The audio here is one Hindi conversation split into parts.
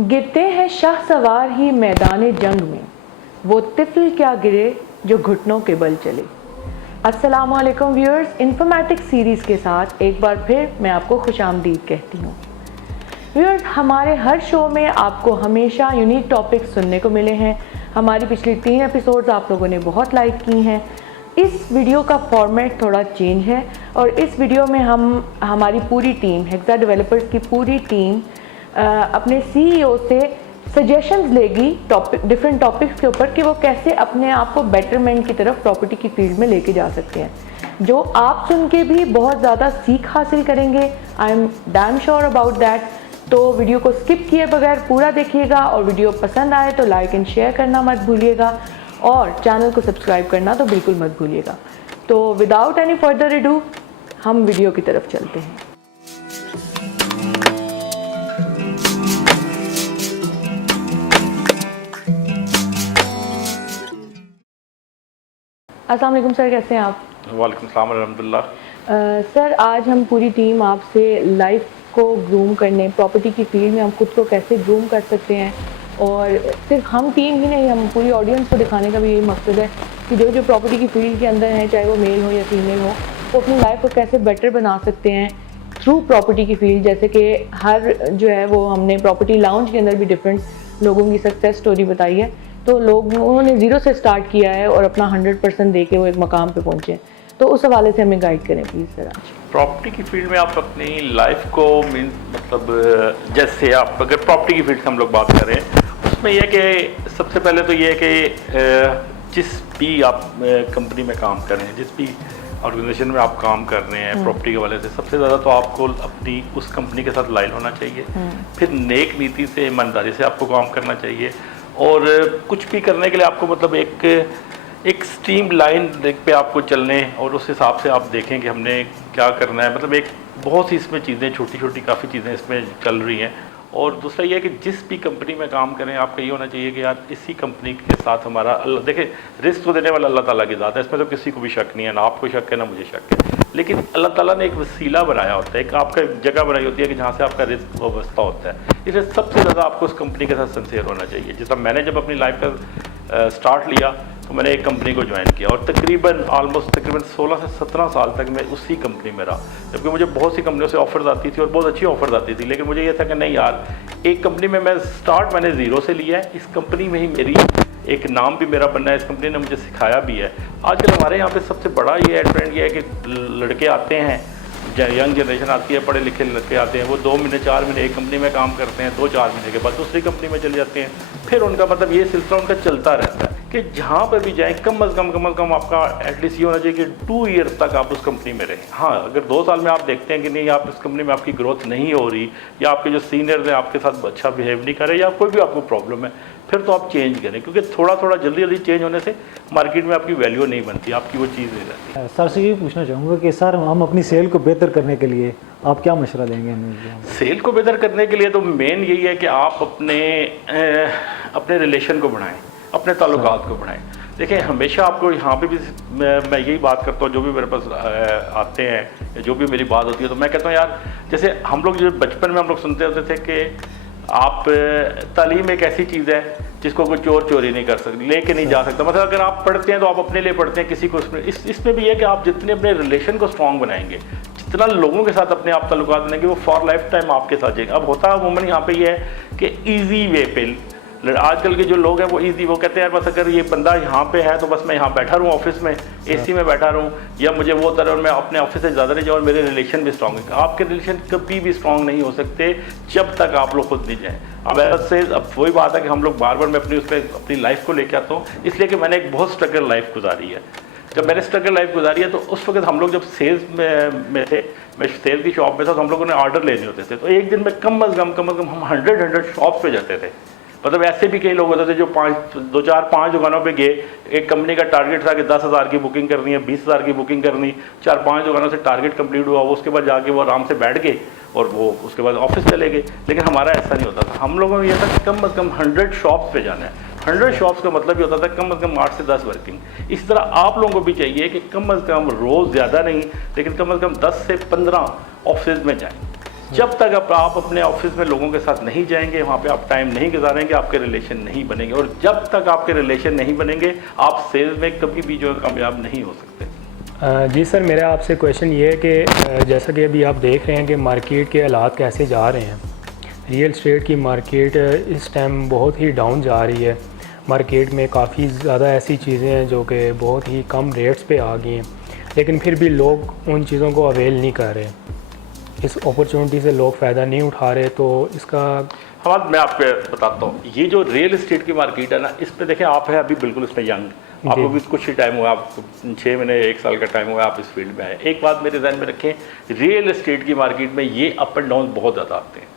गिरते हैं शाहसवार ही मैदान जंग में, वो तिफल क्या गिरे जो घुटनों के बल चले। अस्सलाम वालेकुम व्यूअर्स, इन्फॉर्मेटिक्स सीरीज़ के साथ एक बार फिर मैं आपको खुशामदीद कहती हूँ। व्यूअर्स, हमारे हर शो में आपको हमेशा यूनिक टॉपिक्स सुनने को मिले हैं। हमारी पिछली 3 एपिसोड्स आप लोगों ने बहुत लाइक की हैं। इस वीडियो का फॉर्मेट थोड़ा चेंज है और इस वीडियो में हमारी पूरी टीम, हेक्सा डेवलपर्स की पूरी टीम अपने सीईओ से सजेशंस लेगी डिफरेंट टॉपिक्स के ऊपर कि वो कैसे अपने आप को बेटरमेंट की तरफ प्रॉपर्टी की फील्ड में लेके जा सकते हैं, जो आप सुन के भी बहुत ज़्यादा सीख हासिल करेंगे। I am damn sure about that. तो वीडियो को स्किप किए बगैर पूरा देखिएगा और वीडियो पसंद आए तो लाइक एंड शेयर करना मत भूलिएगा और चैनल को सब्सक्राइब करना तो बिल्कुल मत भूलिएगा। तो विदाउट एनी फर्दर एडू हम वीडियो की तरफ चलते हैं। अस्सलाम वालेकुम सर, कैसे हैं आप? वालेकुम सलाम अल्हम्दुलिल्लाह। सर, आज हम पूरी टीम आपसे लाइफ को ग्रूम करने, प्रॉपर्टी की फील्ड में हम खुद को कैसे ग्रूम कर सकते हैं, और सिर्फ हम टीम ही नहीं, हम पूरी ऑडियंस को दिखाने का भी यही मकसद है कि जो प्रॉपर्टी की फील्ड के अंदर हैं, चाहे वो मेल हो या फीमेल हो, वो अपनी लाइफ को कैसे बेटर बना सकते हैं थ्रू प्रॉपर्टी की फील्ड। जैसे कि हर जो है वो हमने प्रॉपर्टी लाउंज के अंदर भी डिफरेंट लोगों की सक्सेस स्टोरी बताई है। तो उन्होंने ज़ीरो से स्टार्ट किया है और अपना 100% दे के वो एक मकाम पे पहुँचे। तो उस हवाले से हमें गाइड करें प्लीज़ सर। आज प्रॉपर्टी की फील्ड में आप अपनी लाइफ को मतलब जैसे आप अगर प्रॉपर्टी की फील्ड से हम लोग बात करें, उसमें यह कि सबसे पहले तो ये है कि जिस भी आप कंपनी में काम कर रहे हैं, जिस भी ऑर्गेनाइजेशन में आप काम कर रहे हैं प्रॉपर्टी के वाले से, सबसे ज़्यादा तो आपको अपनी उस कंपनी के साथ लाइन होना चाहिए। फिर नेक नीति से, ईमानदारी से आपको काम करना चाहिए और कुछ भी करने के लिए आपको मतलब एक स्ट्रीम लाइन पे आपको चलने और उस हिसाब से आप देखें कि हमने क्या करना है। मतलब एक बहुत सी इसमें चीज़ें, छोटी छोटी काफ़ी चीज़ें इसमें चल रही हैं। और दूसरा ये है कि जिस भी कंपनी में काम करें, आपका ये होना चाहिए कि यार इसी कंपनी के साथ हमारा अल्लाह, देखिए रिस्क तो देने वाला अल्लाह ताला की ज़ात है, इसमें तो किसी को भी शक नहीं है, ना आपको शक है ना मुझे शक है। लेकिन अल्लाह ताला ने एक वसीला बनाया होता है, एक आपका जगह बनाई होती है कि जहाँ से आपका रिस्क वाबस्ता होता है। इसलिए सबसे ज़्यादा आपको उस कंपनी के साथ सिंसियर होना चाहिए। जिस तरह मैंने जब अपनी लाइफ का स्टार्ट लिया तो मैंने एक कंपनी को ज्वाइन किया और तकरीबन 16 से 17 साल तक मैं उसी कंपनी में रहा। जबकि मुझे बहुत सी कंपनियों से ऑफर्स आती थी और बहुत अच्छी ऑफर्स आती थी, लेकिन मुझे ये था कि नहीं यार, एक कंपनी में मैंने ज़ीरो से लिया है, इस कंपनी में ही मेरी एक नाम भी मेरा बनना है, इस कंपनी ने मुझे सिखाया भी है। आजकल हमारे यहाँ पे सबसे बड़ा ये है, ट्रेंड ये है कि लड़के आते हैं, यंग जनरेशन आती है, पढ़े लिखे लड़के आते हैं, वो 2 महीने 4 महीने एक कंपनी में काम करते हैं, 2-4 महीने के बाद दूसरी कंपनी में चले जाते हैं। फिर उनका मतलब ये सिलसिला उनका चलता रहता है कि जहाँ पर भी जाएं कम अज़ कम आपका एटलीस्ट ये होना चाहिए कि 2 ईयर्स तक आप उस कंपनी में रहें। हाँ, अगर 2 साल में आप देखते हैं कि नहीं, आप इस कंपनी में आपकी ग्रोथ नहीं हो रही या आपके जो सीनियर्स हैं आपके साथ अच्छा बिहेव नहीं कर रहे या कोई भी आपको प्रॉब्लम है, फिर तो आप चेंज करें, क्योंकि थोड़ा जल्दी चेंज होने से मार्केट में आपकी वैल्यू नहीं बनती, आपकी वो चीज़ नहीं रहती। सर से ये पूछना चाहूँगा कि सर हम अपनी सेल को बेहतर करने के लिए आप क्या मशवरा देंगे हमें? सेल को बेहतर करने के लिए तो मेन यही है कि आप अपने रिलेशन को बढ़ाएं, अपने ताल्लुकात को बढ़ाएं। देखिए, हमेशा आपको यहाँ पे भी मैं यही बात करता हूँ, जो भी मेरे पास आते हैं, जो भी मेरी बात होती है, तो मैं कहता हूँ यार, जैसे हम लोग जो बचपन में हम लोग सुनते होते थे कि आप तालीम एक ऐसी चीज़ है जिसको कोई चोर चोरी नहीं कर सकते, लेके नहीं जा सकता। मतलब अगर आप पढ़ते हैं तो आप अपने लिए पढ़ते हैं, किसी को इसमें भी है कि आप जितने अपने रिलेशन को स्ट्रॉन्ग बनाएंगे, जितना लोगों के साथ अपने आप ताल्लुकात बनाएंगे, वो फॉर लाइफ टाइम आपके साथ जाएंगे। अब होता है अमूमन यहाँ पे ये है कि ईजी वे पे आजकल के जो लोग हैं वो कहते हैं यार बस अगर ये बंदा यहाँ पे है तो बस मैं यहाँ बैठा रहूँ, ऑफिस में एसी में बैठा रहूँ, या मुझे वो तरह मैं अपने ऑफिस से ज़्यादा नहीं जाऊँ और मेरे रिलेशन भी स्ट्रॉन्ग है। आपके रिलेशन कभी भी स्ट्रॉन्ग नहीं हो सकते जब तक आप लोग खुद नहीं जाएँ। अब वही बात है कि हम लोग बार मैं अपनी लाइफ को लेकर आता हूँ, इसलिए कि मैंने एक बहुत स्ट्रगल लाइफ गुजारी है। जब मैंने स्ट्रगल लाइफ गुजारी है तो उस वक्त हम लोग जब सेल्स में थे, मैं सेल्स की शॉप में था, तो हम लोगों ने ऑर्डर लेने होते थे, तो एक दिन में कम अज़ कम हम 100 शॉप्स पे जाते थे। मतलब ऐसे भी कई लोग होते थे जो 2-4-5 दुकानों पे गए। एक कंपनी का टारगेट था कि 10,000 की बुकिंग करनी है, 20,000 की बुकिंग करनी, 4-5 दुकानों से टारगेट कंप्लीट हुआ, वो उसके बाद जाके वो आराम से बैठ गए और वो उसके बाद ऑफिस चले गए। लेकिन हमारा ऐसा नहीं होता था, हम लोगों में यह था कि कम अज़ कम 100 शॉप्स पे जाना है। 100 शॉप्स का मतलब ये होता था कम अज़ कम 8 से 10 वर्किंग। इस तरह आप लोगों को भी चाहिए कि कम अज़ कम रोज़ ज़्यादा नहीं, लेकिन कम अज़ कम 10 से 15 ऑफिस में जाएँ। जब तक आप अपने ऑफिस में लोगों के साथ नहीं जाएंगे, वहाँ पे आप टाइम नहीं गुजारेंगे, आपके रिलेशन नहीं बनेंगे, और जब तक आपके रिलेशन नहीं बनेंगे आप सेल्स में कभी भी जो है कामयाब नहीं हो सकते। जी सर, मेरा आपसे क्वेश्चन ये है कि जैसा कि अभी आप देख रहे हैं कि मार्केट के हालात कैसे जा रहे हैं। रियल एस्टेट की मार्केट इस टाइम बहुत ही डाउन जा रही है। मार्केट में काफ़ी ज़्यादा ऐसी चीज़ें हैं जो कि बहुत ही कम रेट्स पे आ गई हैं, लेकिन फिर भी लोग उन चीज़ों को अवेल नहीं कर रहे। इस अपॉर्चुनिटी से लोग फ़ायदा नहीं उठा रहे, तो इसका हम मैं आपको बताता हूँ, ये जो रियल एस्टेट की मार्केट है ना, इस पे देखें आप है अभी बिल्कुल इसमें यंग, आपको भी कुछ ही टाइम हुआ, आपको 6 महीने 1 साल का टाइम हुआ आप इस फील्ड में आए। एक बात मेरे ध्यान में रखें, रियल एस्टेट की मार्केट में ये अप एंड डाउन बहुत ज़्यादा आते हैं।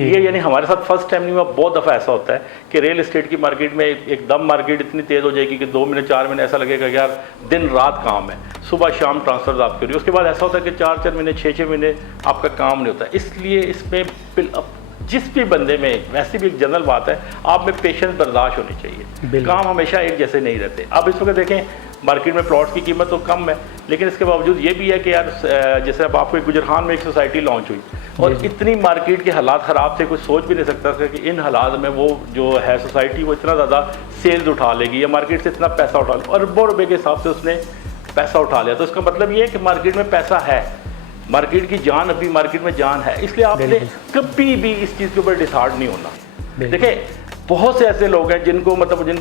ये यानी हमारे साथ फर्स्ट टाइम नहीं हुआ, बहुत दफ़ा ऐसा होता है कि रियल एस्टेट की मार्केट में एकदम मार्केट इतनी तेज़ हो जाएगी कि 2 महीने 4 महीने ऐसा लगेगा कि यार दिन रात काम है, सुबह शाम ट्रांसफर आपके हो रही है। उसके बाद ऐसा होता है कि 4-4 महीने 6-6 महीने आपका काम नहीं होता। इसलिए इसमें जिस भी बंदे में, वैसे भी एक जनरल बात है, आप में पेशेंस बर्दाश्त होनी चाहिए। काम हमेशा एक जैसे नहीं रहते। अब इस वक्त देखें मार्केट में प्लॉट्स की कीमत तो कम है, लेकिन इसके बावजूद ये भी है कि यार जैसे अब आपको गुजरहान में एक सोसाइटी लॉन्च हुई और इतनी मार्केट के हालात ख़राब थे, कोई सोच भी नहीं सकता था कि इन हालात में वो जो है सोसाइटी वो इतना ज़्यादा सेल्स उठा लेगी या मार्केट से इतना पैसा उठा लेगी, अरबों रुपये के हिसाब से उसने पैसा उठा लिया। तो इसका मतलब ये है कि मार्केट में पैसा है, मार्केट की जान, अभी मार्केट में जान है। इसलिए आपने कभी भी इस चीज़ के ऊपर डिसाइड नहीं होना। देखिए बहुत से ऐसे लोग हैं जिनको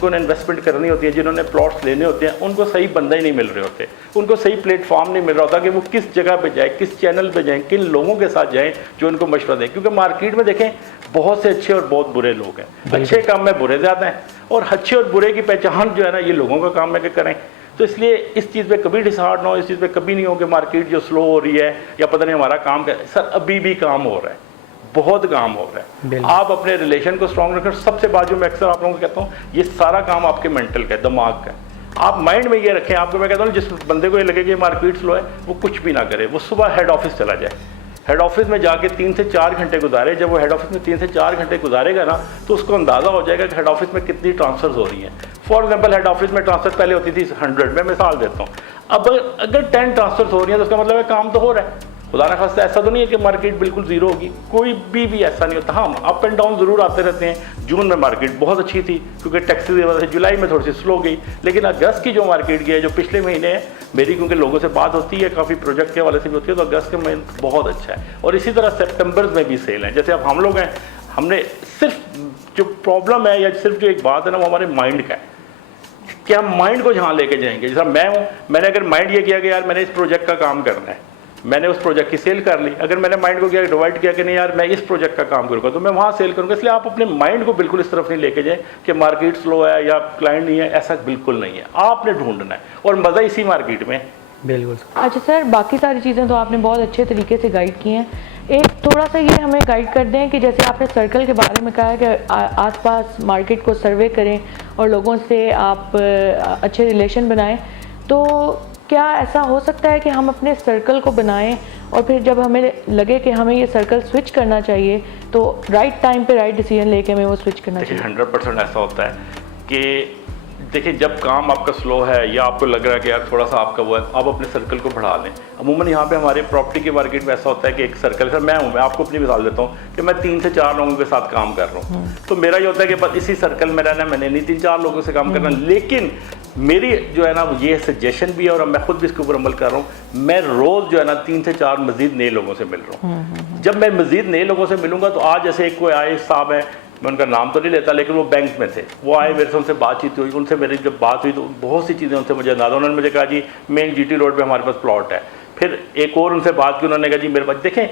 इन्वेस्टमेंट करनी होती है, जिन्होंने प्लॉट्स लेने होते हैं, उनको सही बंदा ही नहीं मिल रहे होते, उनको सही प्लेटफॉर्म नहीं मिल रहा होता कि वो किस जगह पे जाए, किस चैनल पे जाएं, किन लोगों के साथ जाएं जो उनको मशवरा दें। क्योंकि मार्केट में देखें बहुत से अच्छे और बहुत बुरे लोग हैं, अच्छे काम में बुरे ज़्यादा हैं, और अच्छे और बुरे की पहचान जो है ना, ये लोगों का काम है कि करें। तो इसलिए इस चीज़ पे कभी डिसाइड ना हो, इस चीज़ पे कभी नहीं हो कि मार्केट जो स्लो हो रही है या पता नहीं हमारा काम क्या है। सर अभी भी काम हो रहा है, बहुत काम हो रहा है। आप अपने रिलेशन को स्ट्रॉन्ग रखें। सबसे बाजू में अक्सर आप लोगों को कहता हूँ, ये सारा काम आपके मेंटल का है, दिमाग का है। आप माइंड में ये रखें। आपको मैं कहता हूँ जिस बंदे को ये लगे कि मार्केट स्लो है, वो कुछ भी ना करे, वो सुबह हेड ऑफिस चला जाए, हेड ऑफिस में जाके 3 से 4 घंटे गुजारे। जब वो हेड ऑफिस में 3 से 4 घंटे गुजारेगा ना, तो उसको अंदाज़ा हो जाएगा कि हेड ऑफिस में कितनी ट्रांसफर्स हो रही हैं। फॉर एग्जांपल हेड ऑफिस में ट्रांसफर पहले होती थी 100, मैं मिसाल देता हूँ। अब अगर 10 ट्रांसफर्स हो रही हैं तो उसका मतलब है काम तो हो रहा है। खुदा ना खास्ता ऐसा तो नहीं है कि मार्केट बिल्कुल ज़ीरो होगी, कोई भी ऐसा नहीं होता। हाँ, अप एंड डाउन ज़रूर आते रहते हैं। जून में मार्केट बहुत अच्छी थी क्योंकि टैक्सेस की वजह से, जुलाई में थोड़ी सी स्लो गई, लेकिन अगस्त की जो मार्केट गई है, जो पिछले महीने है मेरी, क्योंकि लोगों से बात होती है, काफ़ी प्रोजेक्ट के वाले से भी होती है, तो अगस्त के महीने बहुत अच्छा है। और इसी तरह सितंबर में भी सेल है। जैसे अब हम लोग हैं, हमने सिर्फ जो प्रॉब्लम है या सिर्फ जो एक बात है ना, वो हमारे माइंड का है कि हम माइंड को जहाँ लेके जाएंगे। जैसा मैं हूँ, मैंने अगर माइंड ये किया कि यार मैंने इस प्रोजेक्ट का काम करना है, मैंने उस प्रोजेक्ट की सेल कर ली। अगर मैंने माइंड को डिवाइड किया कि नहीं यार मैं इस प्रोजेक्ट का काम करूँगा, तो मैं वहाँ सेल करूँगा। इसलिए आप अपने माइंड को बिल्कुल इस तरफ नहीं लेके जाए कि मार्केट स्लो है या क्लाइंट नहीं है, ऐसा बिल्कुल नहीं है। आपने ढूंढना है और मज़ा इसी मार्केट में। बिल्कुल। अच्छा सर, बाकी सारी चीज़ें तो आपने बहुत अच्छे तरीके से गाइड की हैं। एक थोड़ा सा ये हमें गाइड कर दें कि जैसे आपने सर्कल के बारे में कहा है कि आसपास मार्केट को सर्वे करें और लोगों से आप अच्छे रिलेशन बनाएं, तो क्या ऐसा हो सकता है कि हम अपने सर्कल को बनाएं और फिर जब हमें लगे कि हमें ये सर्कल स्विच करना चाहिए, तो राइट टाइम पे राइट डिसीजन लेके हमें वो स्विच करना चाहिए? 100% ऐसा होता है कि देखिए, जब काम आपका स्लो है या आपको लग रहा है कि यार थोड़ा सा आपका वो है, आप अपने सर्कल को बढ़ा लें। अमूमन यहाँ पे हमारे प्रॉपर्टी के मार्केट में ऐसा होता है कि एक सर्कल, सर मैं आपको अपनी मिसाल देता हूँ कि मैं 3 से 4 लोगों के साथ काम कर रहा हूँ, तो मेरा ये होता है कि बस इसी सर्कल में रहना, मैंने नहीं 3-4 लोगों से काम करना। लेकिन मेरी जो है ना ये सजेशन भी है और मैं खुद भी इसके ऊपर अमल कर रहा हूँ। मैं रोज़ जो है ना 3 से 4 मजीद नए लोगों से मिल रहा हूँ। जब मैं मजीद नए लोगों से मिलूंगा तो आज जैसे एक कोई आए साहब है, मैं उनका नाम तो नहीं लेता, लेकिन वो बैंक में थे, वो आए, मेरे से उनसे बातचीत हुई, उनसे मेरी जब बात हुई तो बहुत सी चीज़ें उनसे मुझे अंदाजा। उन्होंने मुझे कहा जी मेन जीटी रोड पे हमारे पास प्लॉट है। फिर एक और उनसे बात की, उन्होंने कहा जी मेरे पास, देखें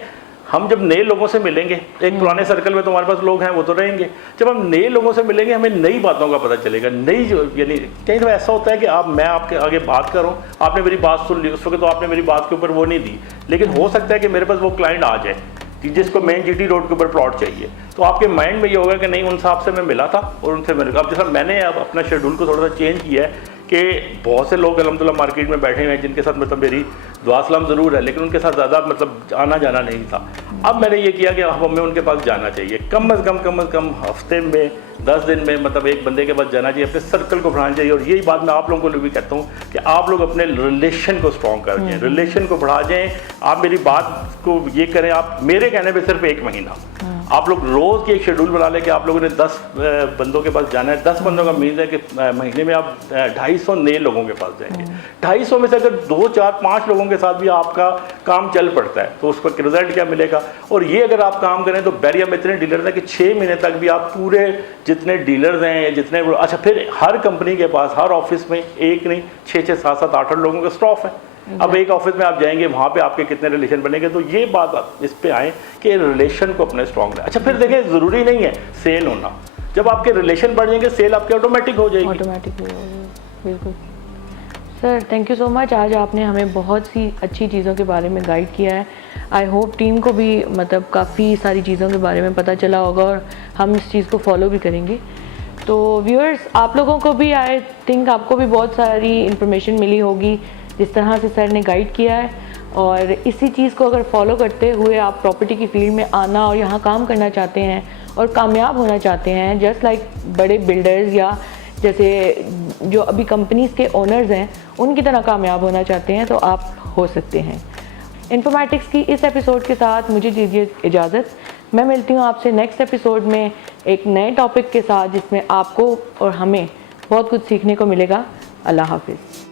हम जब नए लोगों से मिलेंगे, एक पुराने सर्कल में तो हमारे पास लोग हैं वो तो रहेंगे, जब हम नए लोगों से मिलेंगे हमें नई बातों का पता चलेगा। नई जो यानी कहीं तो ऐसा होता है कि मैं आपके आगे बात कर रहा हूँ, आपने मेरी बात सुन ली, उस वक्त तो आपने मेरी बात के ऊपर वो नहीं दी, लेकिन हो सकता है कि मेरे पास वो क्लाइंट आ जाए जिसको मेन जीटी रोड के ऊपर प्लॉट चाहिए, तो आपके माइंड में ये होगा कि नहीं उन साहब से मैं मिला था और उनसे मैंने, अब जैसा मैंने अब अपना शेड्यूल को थोड़ा सा चेंज किया है कि बहुत से लोग अल्हम्दुलिल्लाह मार्केट में बैठे हुए हैं जिनके साथ मतलब मेरी दुआ सलाम ज़रूर है, लेकिन उनके साथ ज़्यादा मतलब आना जाना नहीं था। अब मैंने ये किया कि अब हमें उनके पास जाना चाहिए, कम से कम हफ्ते में 10 दिन में मतलब एक बंदे के पास जाना चाहिए, अपने सर्कल को बढ़ाना चाहिए। और यही बात मैं आप लोगों को भी कहता हूँ कि आप लोग अपने रिलेशन को स्ट्रॉन्ग कर दें, रिलेशन को बढ़ा दें। आप मेरी बात को ये करें, आप मेरे कहने पे सिर्फ 1 महीना आप लोग रोज़ की एक शेड्यूल बना लें कि आप लोगों ने 10 बंदों के पास जाना है। 10 बंदों का मीन्स है कि महीने में आप 250 नए लोगों के पास जाएंगे। 250 में से अगर 2, 4, 5 लोगों के साथ भी आपका काम चल पड़ता है तो उसका रिजल्ट क्या मिलेगा। और ये अगर आप काम करें तो बैरिया में इतने डीलर्स हैं कि 6 महीने तक भी आप पूरे जितने डीलर्स हैं या जितने, अच्छा फिर हर कंपनी के पास हर ऑफिस में एक नहीं 6, 7, 8 लोगों का स्टाफ है। अब एक ऑफिस में आप जाएंगे, वहाँ पे आपके कितने रिलेशन बनेंगे। तो ये बात आप इस पे आए कि रिलेशन को अपने स्ट्रॉन्ग रखें। अच्छा फिर देखें, ज़रूरी नहीं है सेल होना, जब आपके रिलेशन बढ़ जाएंगे सेल आपके ऑटोमेटिक हो जाएगी। बिल्कुल sir, thank you so much. आज आपने हमें बहुत सी अच्छी चीज़ों के बारे में गाइड किया है। आई होप टीम को भी मतलब काफ़ी सारी चीज़ों के बारे में पता चला होगा और हम इस चीज़ को फॉलो भी करेंगे। तो व्यूअर्स, आप लोगों को भी आई थिंक आपको भी बहुत सारी इन्फॉर्मेशन मिली होगी जिस तरह से सर ने गाइड किया है। और इसी चीज़ को अगर फॉलो करते हुए आप प्रॉपर्टी की फील्ड में आना और यहाँ काम करना चाहते हैं और कामयाब होना चाहते हैं, जस्ट लाइक बड़े बिल्डर्स या जैसे जो अभी कंपनीज़ के ओनर्स हैं उनकी तरह कामयाब होना चाहते हैं, तो आप हो सकते हैं। इन्फॉर्मेटिक्स की इस एपिसोड के साथ मुझे दीजिए इजाज़त। मैं मिलती हूँ आपसे नेक्स्ट एपिसोड में एक नए टॉपिक के साथ जिसमें आपको और हमें बहुत कुछ सीखने को मिलेगा। अल्लाह हाफिज़।